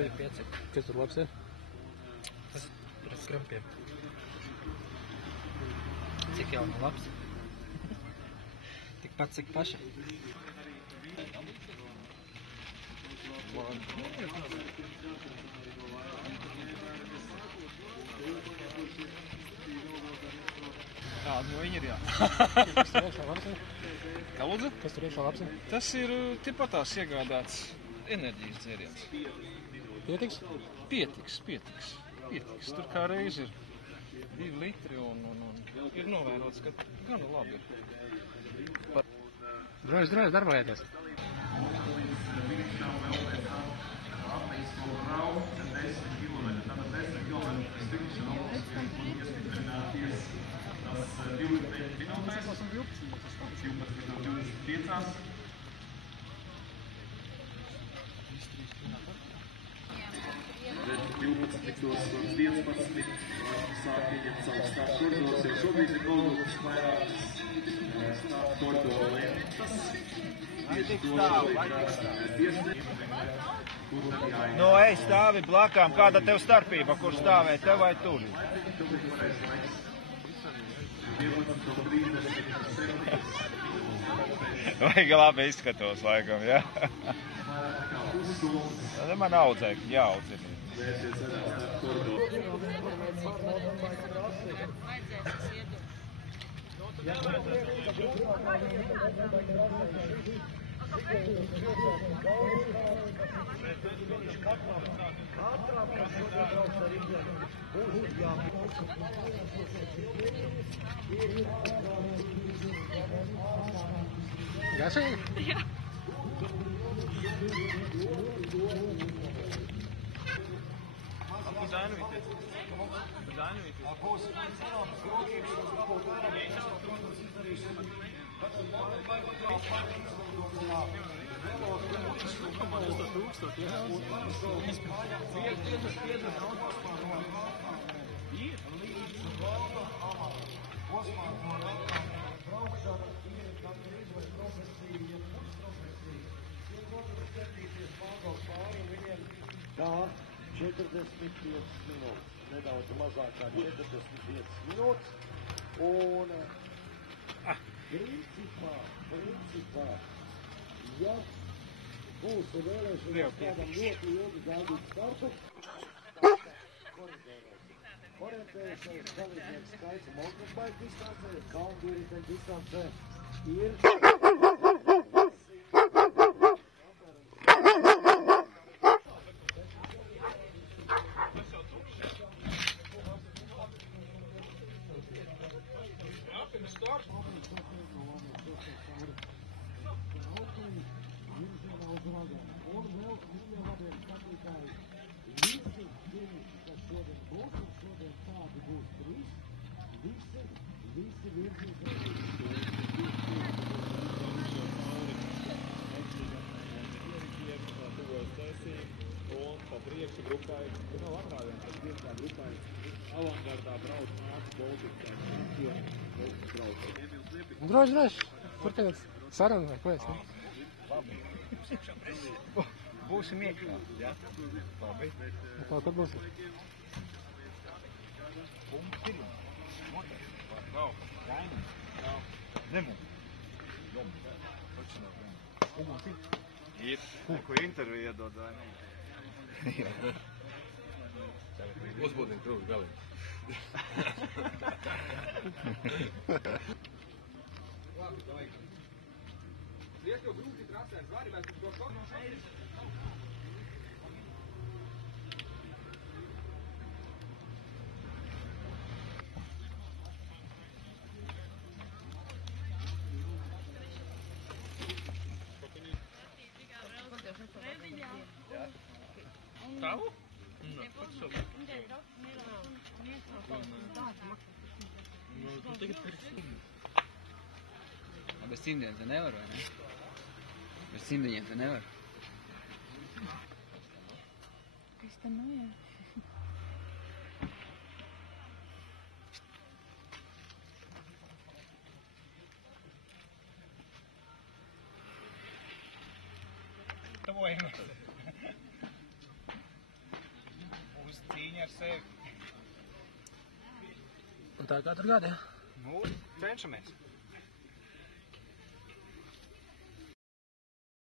Kas tur labs ir? Tas tur ar krampiem. Cik jau nav labs? Tikpat cik paša. Tāda no viņa ir, jā. Kas tur iekšā labs ir? Kā lūdzu? Kas tur iekšā labs ir? Tas ir tipatās iegādāts enerģijas dzēriens. Pietiks? Pietiks. Tur kā reiz ir 2 litri un ir novērots, ka gana labi ir. Droši darbojieties. Nu, ej, stāvi blakām, kāda tev starpība, kur stāvē, tev vai tur? Vajag labi izskatos, laikam, jā? Tad man audzēkļi jāaudzina. Garšīgi? Jā. Tā 45 minūtes, nedaudz mazāk kā 45 minūtes, un principā, ja būs vēlēšanās kādam ļoti ilgi gaidīt startu, orientēšanas dalībnieku skaits mountainbike distancē, kalnu riteņu distancē ir Droši. Kur tagad saruna vai ko es? Labi. Būsim iekšā, jā? Labi. Kur būsim? Punkts ir jums. Motors. Nav. Kaini. Nav. Nemums. Jums. Taču nav. Uguns ir. Ir. Ko interviju iedod, vai ne? Jā. Uzbūdīt trūks galīgi. Lieko grūti trasēs, vari mēs uz to šoku. Tavu? Nu, tagad pirks. Bez cimdiem te nevar, vai ne? Bez cimdiņiem te nevar. Kas te nu, jā? Tavojamies. cīņa ar sevi. Un tā kā tur gadi, ja? Nu, cenšamies.